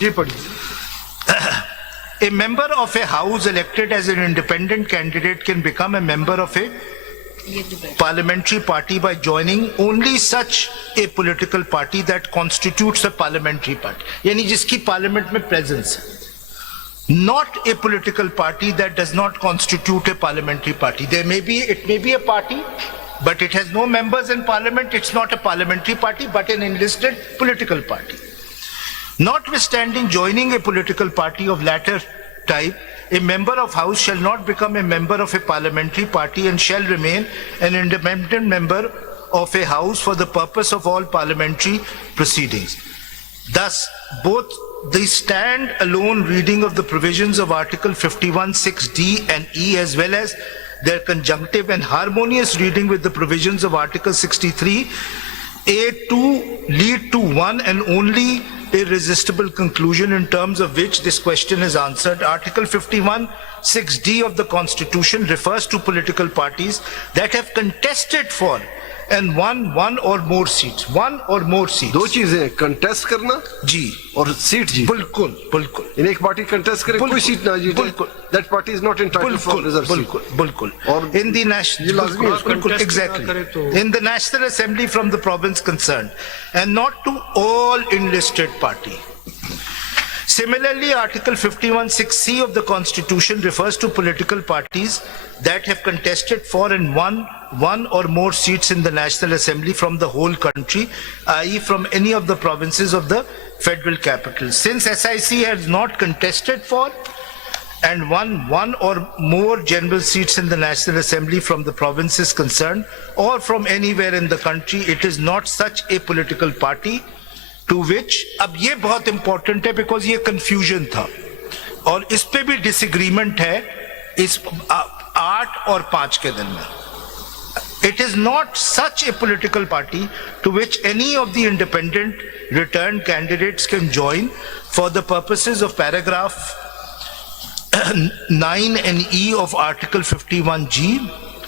members. A member of a house elected as an independent candidate can become a member of a parliamentary party by joining only such a political party that constitutes a parliamentary party. यानी जिसकी parliament में presence है. Not a political party that does not constitute a parliamentary party. It may be a party, but it has no members in parliament. It's not a parliamentary party, but an enlisted political party. Notwithstanding joining a political party of latter type, a member of House shall not become a member of a parliamentary party and shall remain an independent member of a House for the purpose of all parliamentary proceedings. Thus, both the stand-alone reading of the provisions of Article 51(6)(d) and E, as well as their conjunctive and harmonious reading with the provisions of Article 63(a)(2) lead to one and only irresistible conclusion in terms of which this question is answered. Article 51(6)(d) of the Constitution refers to political parties that have contested for and won one or more seats. दो चीजें, contest करना जी और seat जी. बिल्कुल. इन एक party contest करे कोई seat ना जीते. That party is not entitled for reserved seat. बिल्कुल. और in the national in the National Assembly from the province concerned, and not to all enlisted party. Similarly, Article 51(6)(c) of the Constitution refers to political parties that have contested for and won one or more seats in the National Assembly from the whole country, i.e. from any of the provinces of the federal capital. Since SIC has not contested for and won one or more general seats in the National Assembly from the provinces concerned or from anywhere in the country, it is not such a political party to which, अब ये बहुत important है because ये confusion था और इस पे भी disagreement है इस 8 और 5 के दिन में. It is not such a political party to which any of the independent returned candidates can join for the purposes of paragraph 9 and E of Article 51(g)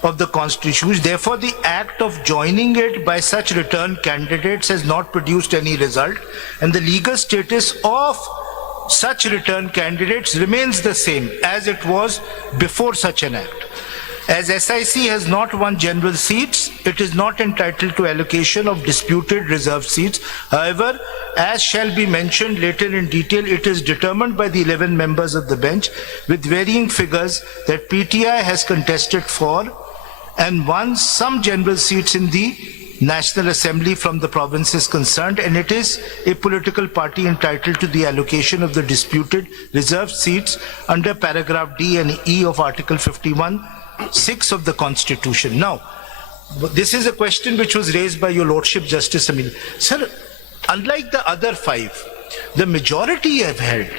of the Constitution. Therefore, the act of joining it by such returned candidates has not produced any result, and the legal status of such returned candidates remains the same as it was before such an act. As SIC has not won general seats, it is not entitled to allocation of disputed reserved seats. However, as shall be mentioned later in detail, it is determined by the 11 members of the bench with varying figures that PTI has contested for and won some general seats in the National Assembly from the provinces concerned, and it is a political party entitled to the allocation of the disputed reserved seats under paragraph D and E of Article 51(6) of the Constitution. Now, this is a question which was raised by Your Lordship Justice Amin. Sir, unlike the other 5, the majority have held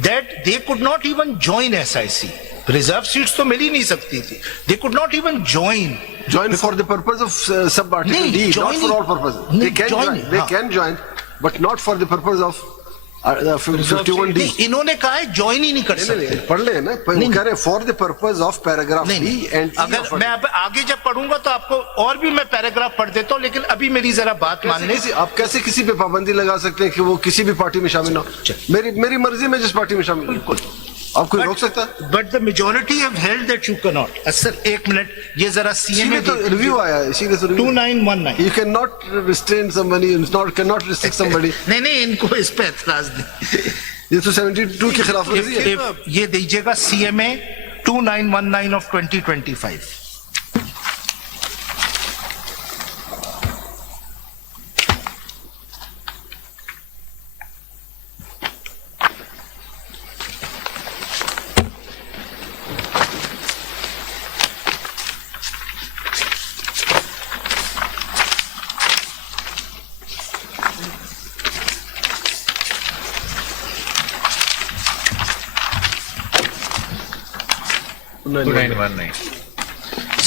that they could not even join SIC. Reserve seats तो मिल ही नहीं सकती थी. They could not even join. Join for the purpose of sub-article D, not for all purposes. They can join, but not for the purpose of 51D. इन्होंने कहा है join ही नहीं कर सकते. पढ़ ले ना, कह रहे for the purpose of paragraph D and E. अगर मैं आगे जब पढ़ूंगा तो आपको और भी मैं पैराग्राफ पढ़ देता हूँ, लेकिन अभी मेरी जरा बात मान लें. आप कैसे किसी पे पाबंदी लगा सकते हैं कि वो किसी भी पार्टी में शामिल हो? मेरी मर्जी में जिस पार्टी में शामिल हो, बिल्कुल आप कोई रोक सकता है? But the majority have held that you cannot. Sir एक मिनट, ये जरा CMA तो रिव्यू आया है, इसीलिए तो 2919. You cannot restrain somebody, cannot restrict somebody. नहीं इनको इस पे एतराज नहीं. ये तो 72 के खिलाफ वर्जी है. ये दीजिएगा CMA 2919 of 2025.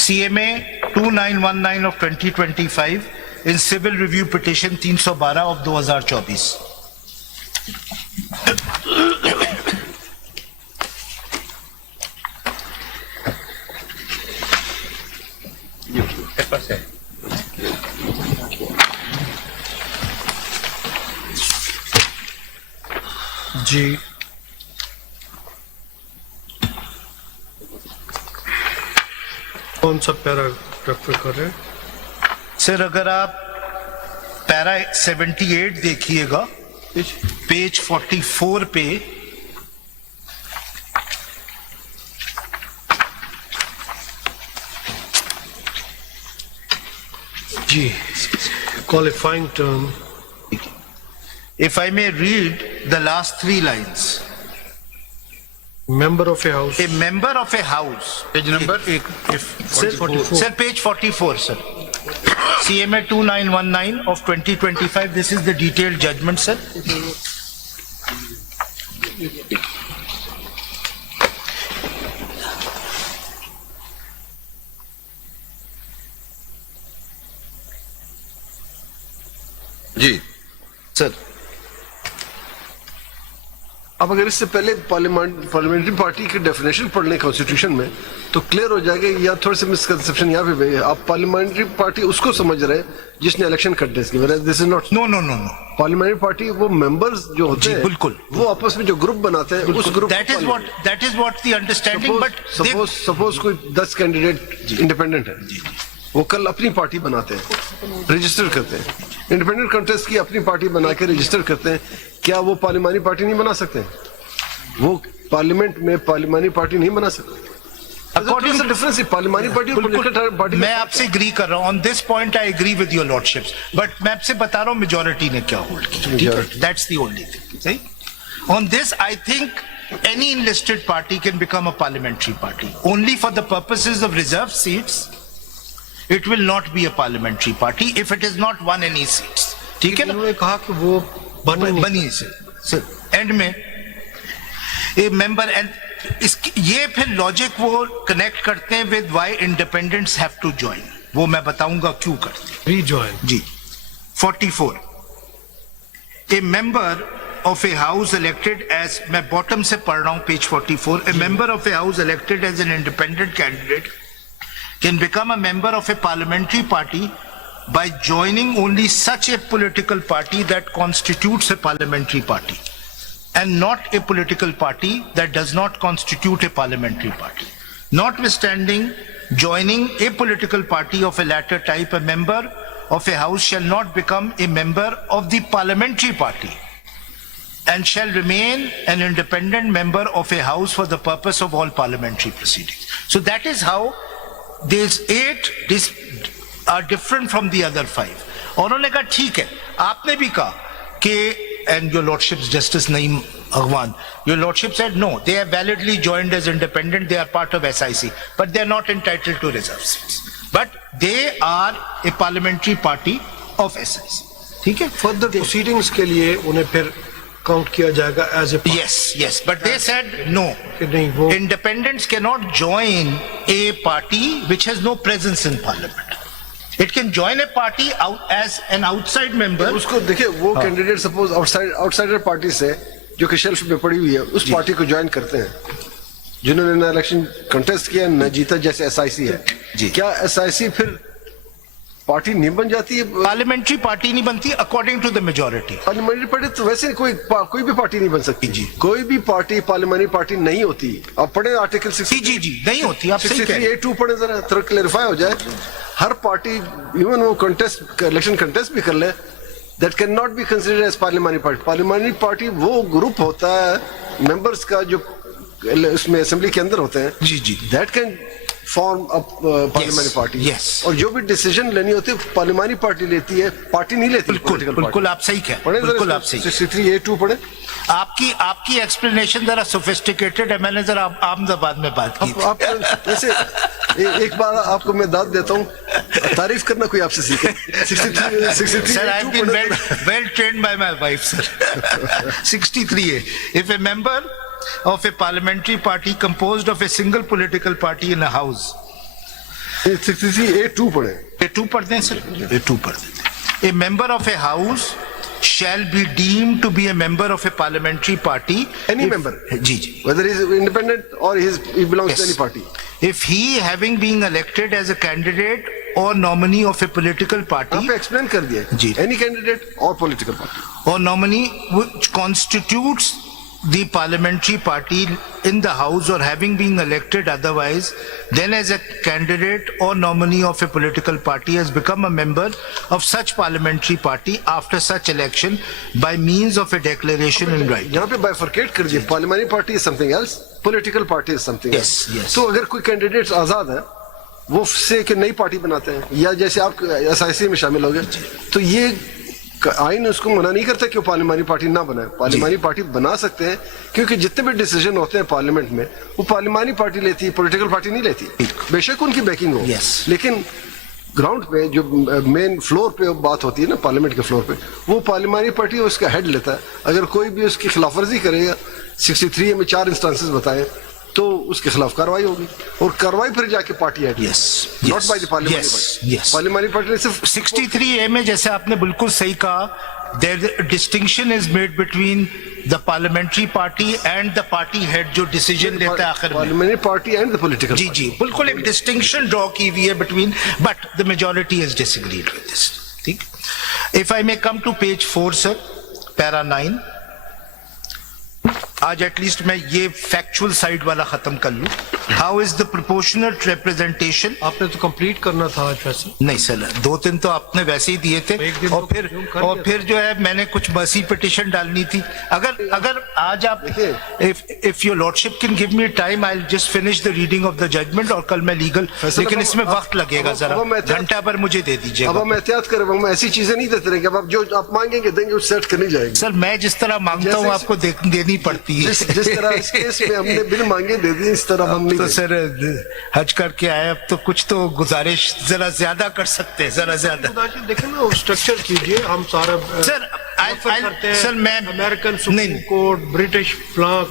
CMA 2919 of 2025 in civil review petition 312 of 2024. जी कौन सा पैरा रेफर कर रहे हैं? सर अगर आप पैरा 78 देखिएगा, पेज 44 पे, जी qualifying term, if I may read the last 3 lines. member of a house. A member of a house. Page number? Sir, page 44, sir. CMA 2919 of 2025. This is the detailed judgment, sir. जी sir, अब अगर इससे पहले parliamentary party की डेफिनेशन पढ़ लें कॉन्स्टिट्यूशन में तो क्लियर हो जाएगा, या थोड़े से मिसकंसेप्शन यहाँ पे भी है। आप पार्लियामेंट्री पार्टी उसको समझ रहे हैं जिसने इलेक्शन कंटेस्ट किया, this is not. No, no, no, no. Parliamentary party वो मेंबर्स जो होते जी, हैं बिल्कुल। वो आपस में जो ग्रुप बनाते हैं उस group That is what the understanding. But suppose कोई 10 कैंडिडेट इंडिपेंडेंट है, वो कल अपनी पार्टी बनाते हैं, रजिस्टर करते हैं, इंडिपेंडेंट कंटेस्ट की अपनी पार्टी बना के रजिस्टर करते हैं, क्या वो पार्लियामानी पार्टी नहीं बना सकते? वो पार्लियामेंट में पार्लियामानी पार्टी नहीं बना सकते। According to difference parliamentary party और पॉलिटिकल पार्टी। मैं आपसे एग्री कर रहा हूं on this point, I agree with your lordships, but मैं आपसे बता रहा हूं मेजोरिटी ने क्या होल्ड किया, ठीक है? दैट्स द ओनली थिंग, सही? On this I think any enlisted party can become a parliamentary party only for the purposes of reserved seats. It will not be a parliamentary party if it is not won any seats, ठीक है ना? उन्होंने कहा कि वो बनी से एंड में ए मेंबर, एंड ये फिर लॉजिक वो कनेक्ट करते हैं with why independents have to join, वो मैं बताऊंगा क्यों करते हैं। रीजॉइन जी 44, a member of a house elected as, मैं bottom से पढ़ रहा हूं पेज 44, a member of a house elected as an independent candidate can become a member of a parliamentary party by joining only such a political party that constitutes a parliamentary party and not a political party that does not constitute a parliamentary party. Notwithstanding joining a political party of a latter type, a member of a house shall not become a member of the parliamentary party and shall remain an independent member of a house for the purpose of all parliamentary proceedings. So that is how these 8 are different from the other 5. और उन्होंने कहा ठीक है, आपने भी कहा कि, and your lordship's Justice Naeem Aghwan, your lordship said no, they have validly joined as independent, they are part of SIC, but they are not entitled to reserve seats. But they are a parliamentary party of SIC. ठीक है? Further proceedings के लिए उन्हें फिर count किया जाएगा as a Yes, but they said no. नहीं, वो Independents cannot join a party which has no presence in parliament. It can join a party out as an outside member. उसको देखिए, वो कैंडिडेट सपोज आउटसाइडर पार्टी से जो कि शेल्फ में पड़ी हुई है उस पार्टी को ज्वाइन करते हैं, जिन्होंने ना इलेक्शन कंटेस्ट किया न जीता, जैसे SIC है जी। क्या SIC फिर पार्टी नहीं बन जाती है? पार्लियामेंट्री पार्टी नहीं बनती according to the majority. Parliamentary party तो वैसे कोई भी पार्टी नहीं बन सकती जी, कोई भी पार्टी पार्लियामेंट्री पार्टी नहीं होती। आप पढ़े आर्टिकल 63 जी नहीं होती, आप सही कह रहे हैं। 63A2 पढ़े, जरा थोड़ा क्लेरिफाई हो जाए। हर पार्टी इवन वो कंटेस्ट इलेक्शन कंटेस्ट भी कर ले, that can not be considered as parliamentary party. Parliamentary party वो ग्रुप होता है मेंबर्स का जो उसमें असेंबली के अंदर होते हैं जी, that can form a parliamentary party. yes. और जो भी डिसीजन लेनी होती है पार्लियामेंट्री पार्टी लेती है, पार्टी नहीं लेती। बिल्कुल आप सही कह रहे हैं, बिल्कुल आप सही। 63A2 पढ़े। आपकी एक्सप्लेनेशन जरा सोफिस्टिकेटेड है, मैंने जरा आमदाबाद में बात की थी। आप वैसे एक बार आपको मैं दाद देता हूँ, तारीफ करना कोई आपसे सीखे। 63 Sir, I have been well trained by my wife, sir. 63A. If a member of a parliamentary party composed of a single political party in a house. 63A2 पढ़े। A2 पढ़ते हैं सर, A2 पढ़ते हैं। A member of a house shall be deemed to be a member of a parliamentary party. Any member. Ji, Whether he is independent or he belongs to any party. If he having been elected as a candidate or nominee of a political party. आपने explain कर दिया। जी। Any candidate or political party. Or nominee which constitutes the parliamentary party in the house or having been elected otherwise, then as a candidate or nominee of a political party has become a member of such parliamentary party after such election by means of a declaration in writing. यहाँ पे बाइफरकेट कर दिए, parliamentary party is something else, political party is something Yes, yes. तो अगर कोई कैंडिडेट आजाद है, वो से कि नई पार्टी बनाते हैं, या जैसे आप एसआईसी में शामिल हो गए, तो ये आइन उसको मना नहीं करता कि वो पार्लियामेंट्री पार्टी ना बनाए। पार्लियामेंट्री पार्टी बना सकते हैं, क्योंकि जितने भी डिसीजन होते हैं पार्लियामेंट में वो पार्लियामेंट्री पार्टी लेती है, पॉलिटिकल पार्टी नहीं लेती। बेशक उनकी बैकिंग हो, Yes. लेकिन ग्राउंड पे जो मेन फ्लोर पे बात होती है ना, पार्लियामेंट के फ्लोर पे, वो पार्लियामेंट्री पार्टी उसका हेड लेता है। अगर कोई भी उसकी खिलाफवर्जी करेगा, 63 में 4 इंस्टांसेस बताए, तो उसके खिलाफ कार्रवाई होगी, और कार्रवाई फिर जाके पार्टी है, Yes, not yes, by the parliamentary yes, party. yes. Parliamentary party ने सिर्फ 63A में जैसे आपने बिल्कुल सही कहा, there distinction is made between the parliamentary party and the party head जो decision लेता है आखिर में। Parliamentary party and the political. जी जी, बिल्कुल एक डिस्टिंक्शन ड्रॉ की हुई है between, but the majority has disagreed with this. ठीक, if I may come to page 4 sir, para 9, आज एटलीस्ट मैं ये फैक्चुअल साइड वाला खत्म कर लूं। How is the proportional representation? आपने तो कंप्लीट करना था आज वैसे। नहीं सर, 2-3 तो आपने वैसे ही दिए थे, एक दिन और तो फिर consume कर और लिया फिर जो है मैंने कुछ मर्सी पिटिशन डालनी थी। अगर आज आप, if your lordship can give me time, I will just finish the reading of the judgment, और कल मैं लीगल, लेकिन इसमें वक्त लगेगा जरा, घंटा भर मुझे दे अब दीजिएगा। हम एहतियात करें, हम ऐसी चीजें नहीं देते रहेंगे। अब आप जो आप मांगेंगे देंगे, उस सेट करनी जाएगी। सर मैं जिस तरह मांगता हूँ जैसे- आपको देनी पड़ती है। जिस तरह इस केस में हमने बिल मांगे दे दिए, इस तरह हम नहीं तो देंगे। सर हज करके आए, अब तो कुछ तो गुजारिश जरा ज्यादा कर सकते हैं, जरा ज्यादा। खुदाजी देखें ना, स्ट्रक्चर कीजिए, हम सारा सर करते हैं। सर मैं अमेरिकन नहीं, सुप्रीम नहीं। कोर्ट, ब्रिटिश फ्ला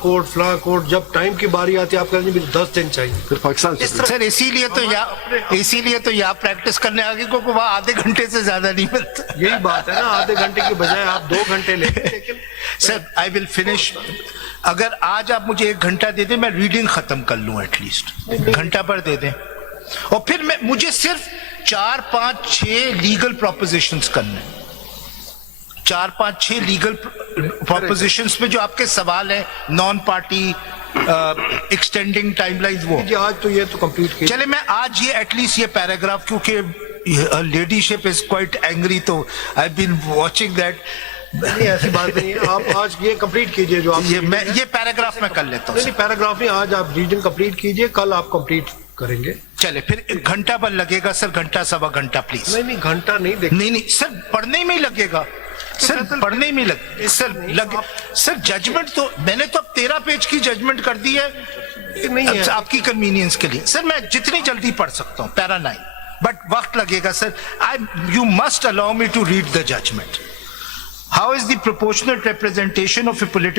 कोर्ट, जब टाइम की बारी आती है आप कहते हैं मुझे 10 दिन चाहिए। फिर पाकिस्तान से सर इसीलिए तो यहाँ प्रैक्टिस करने आगे, क्योंकि वहाँ आधे घंटे से ज्यादा नहीं मिलता। यही बात है ना, आधे घंटे की बजाय आप 2 घंटे लेते, लेकिन सर आई विल फिनिश। अगर आज आप मुझे 1 घंटा दे दें, मैं रीडिंग खत्म कर लूं, एटलीस्ट घंटा पर दे दें, और फिर मुझे सिर्फ 4, 5, 6 लीगल प्रोपोजिशंस करने, 4, 5, 6 लीगल प्रोपोजिशंस पे जो आपके सवाल है, नॉन पार्टी एक्सटेंडिंग टाइमलाइंस, वो जी आज तो ये तो कंप्लीट कीजिए। चले। मैं आज ये एटलीस्ट ये पैराग्राफ, क्योंकि लेडीशिप इज क्वाइट एंग्री, तो आई बीन वॉचिंग दैट। नहीं ऐसी बात नहीं है, आप आज ये कंप्लीट कीजिए जो आप ये पैराग्राफ मैं कर लेता हूँ। नहीं पैराग्राफ नहीं, आज आप रीडिंग कंप्लीट कीजिए, कल आप कंप्लीट करेंगे। चले, फिर 1 घंटा पर लगेगा सर, घंटा सवा घंटा प्लीज। नहीं घंटा नहीं देख, नहीं सर, पढ़ने में ही लगेगा सर, पढ़ने में लग सर जजमेंट तो मैंने तो अब 13 पेज की जजमेंट कर दी है, नहीं है। आपकी कन्वीनियंस के लिए। सर मैं जितनी जल्दी पढ़ सकता हूँ, पैरा 9, बट वक्त लगेगा sir. You must allow me to read the judgment. How is the proportional representation of a political